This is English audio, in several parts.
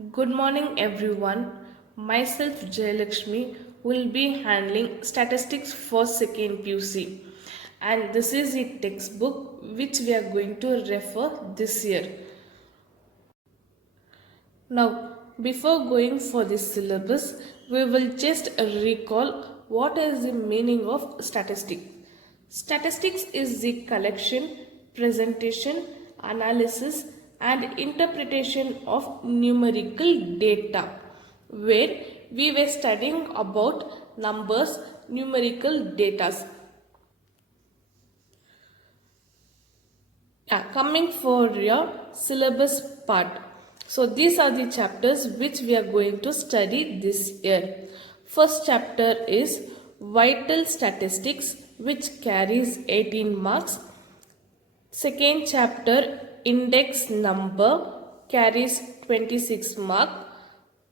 Good morning, everyone. Myself, Jayalakshmi, will be handling statistics for second PUC, and this is a textbook which we are going to refer this year. Now, before going for this syllabus, we will just recall what is the meaning of statistics. Statistics is the collection, presentation, analysis, and interpretation of numerical data, where we were studying about numbers, numerical data. Coming for your syllabus part. So these are the chapters which we are going to study this year. First chapter is Vital Statistics, which carries 18 marks. Second chapter, Index Number, carries 26 marks.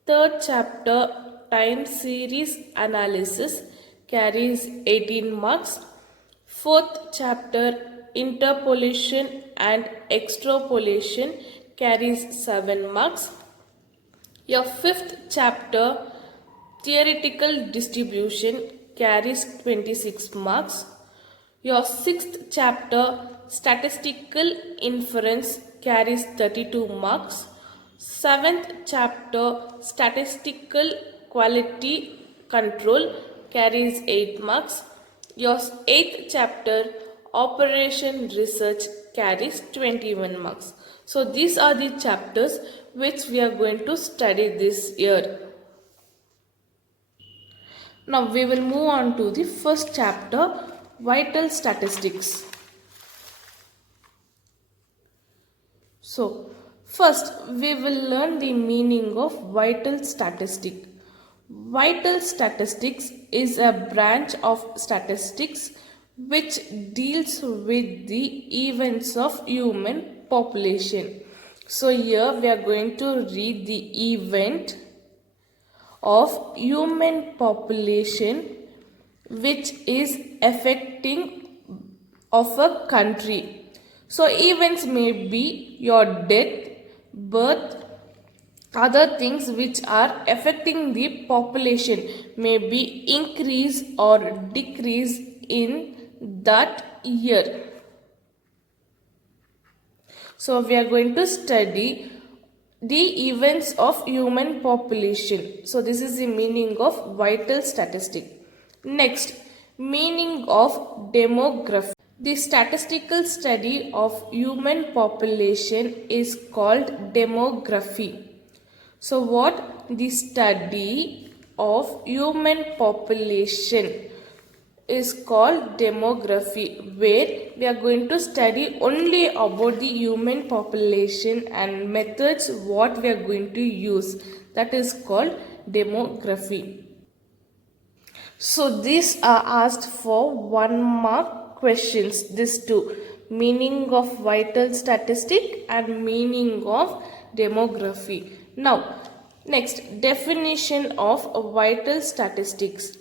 Third chapter, Time Series Analysis, carries 18 marks. Fourth chapter, Interpolation and Extrapolation, carries 7 marks. Your fifth chapter, Theoretical Distribution, carries 26 marks. Your sixth chapter, Statistical Inference, carries 32 marks. Seventh chapter, Statistical Quality Control, carries 8 marks. Your eighth chapter, Operation Research, carries 21 marks. So these are the chapters which we are going to study this year. Now we will move on to the first chapter, Vital Statistics. So first we will learn the meaning of vital statistic. Vital statistics is a branch of statistics which deals with the events of human population. So here we are going to read the event of human population which is affecting of a country. So events may be your death, birth, other things which are affecting the population may be increase or decrease in that year. So we are going to study the events of human population. So this is the meaning of vital statistic. Next, meaning of demography. The statistical study of human population is called demography. So what? The study of human population is called demography, where we are going to study only about the human population and methods what we are going to use. That is called demography. So these are asked for 1 mark questions. These two, meaning of vital statistic and meaning of demography. Now, next, definition of vital statistics.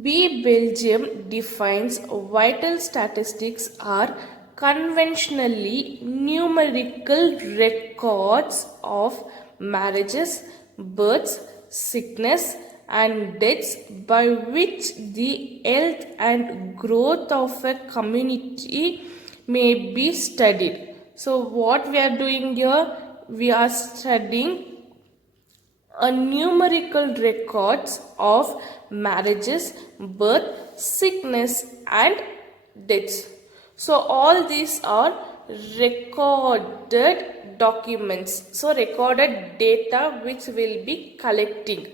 B. Belgium defines vital statistics are conventionally numerical records of marriages, births, sickness, and deaths by which the health and growth of a community may be studied. So, what we are doing here? We are studying a numerical records of marriages, birth, sickness, and deaths. So all these are recorded documents. So recorded data which will be collecting.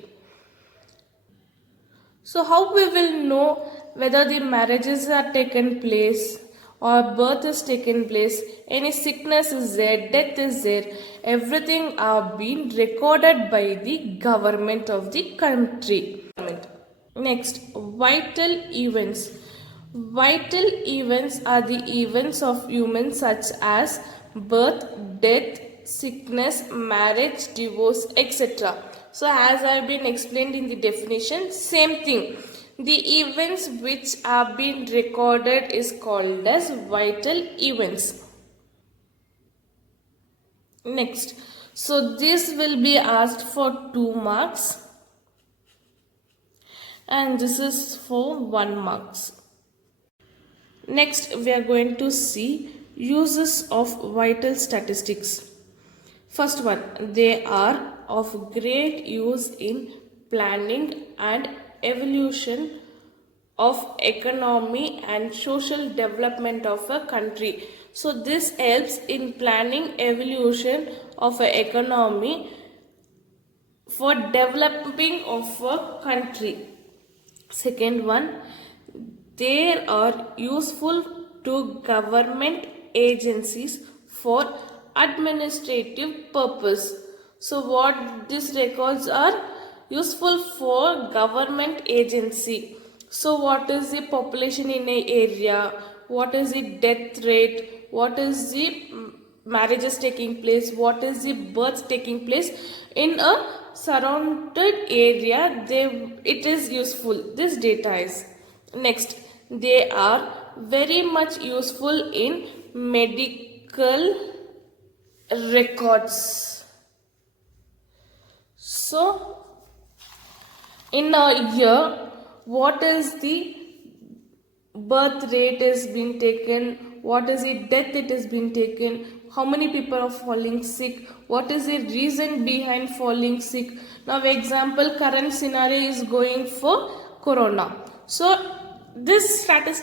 So how we will know whether the marriages are taken place or birth is taken place, any sickness is there, death is there, everything are being recorded by the government of the country. Next, vital events. Vital events are the events of humans such as birth, death, sickness, marriage, divorce, etc. So as I have been explained in the definition, same thing. The events which are being recorded is called as vital events. Next, So this will be asked for 2 marks and this is for 1 marks. Next we are going to see uses of vital statistics. First one, they are of great use in planning and evolution of economy and social development of a country. So this helps in planning evolution of a economy for developing of a country. Second one, they are useful to government agencies for administrative purpose. So what these records are useful for government agency. So what is the population in a area, what is the death rate, what is the marriages taking place, what is the births taking place in a surrounded area, it is useful, this data is. Next, they are very much useful in medical records. So in a year, what is the birth rate is being taken, what is the death it is being taken, how many people are falling sick, what is the reason behind falling sick. Now example, current scenario is going for corona. So this vital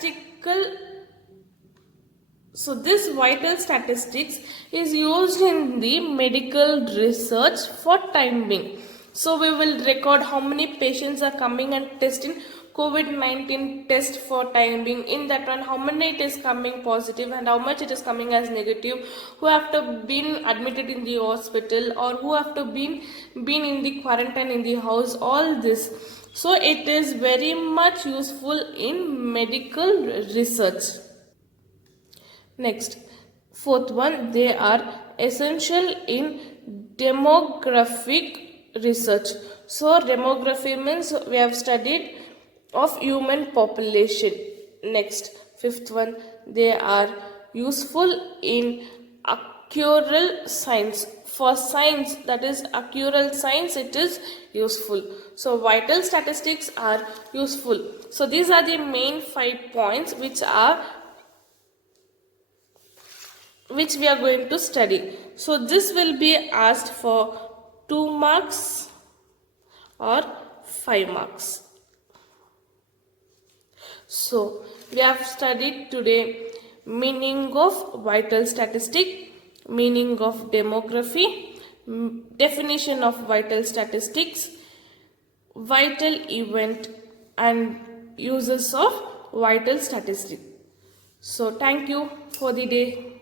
statistics is used in the medical research for time being. So we will record how many patients are coming and testing COVID-19 test for time being. In that one, how many it is coming positive and how much it is coming as negative, who have to been admitted in the hospital or who have to been in the quarantine in the house, all this. So it is very much useful in medical research. Next, fourth one, they are essential in demographic research. So demography means we have studied of human population. Next, fifth one, they are useful in actuarial science. For science, that is actuarial science, it is useful. So vital statistics are useful. So these are the main 5 points which we are going to study. So this will be asked for 2 marks or 5 marks. So we have studied today meaning of vital statistic, meaning of demography, definition of vital statistics, vital event and uses of vital statistic. So thank you for the day.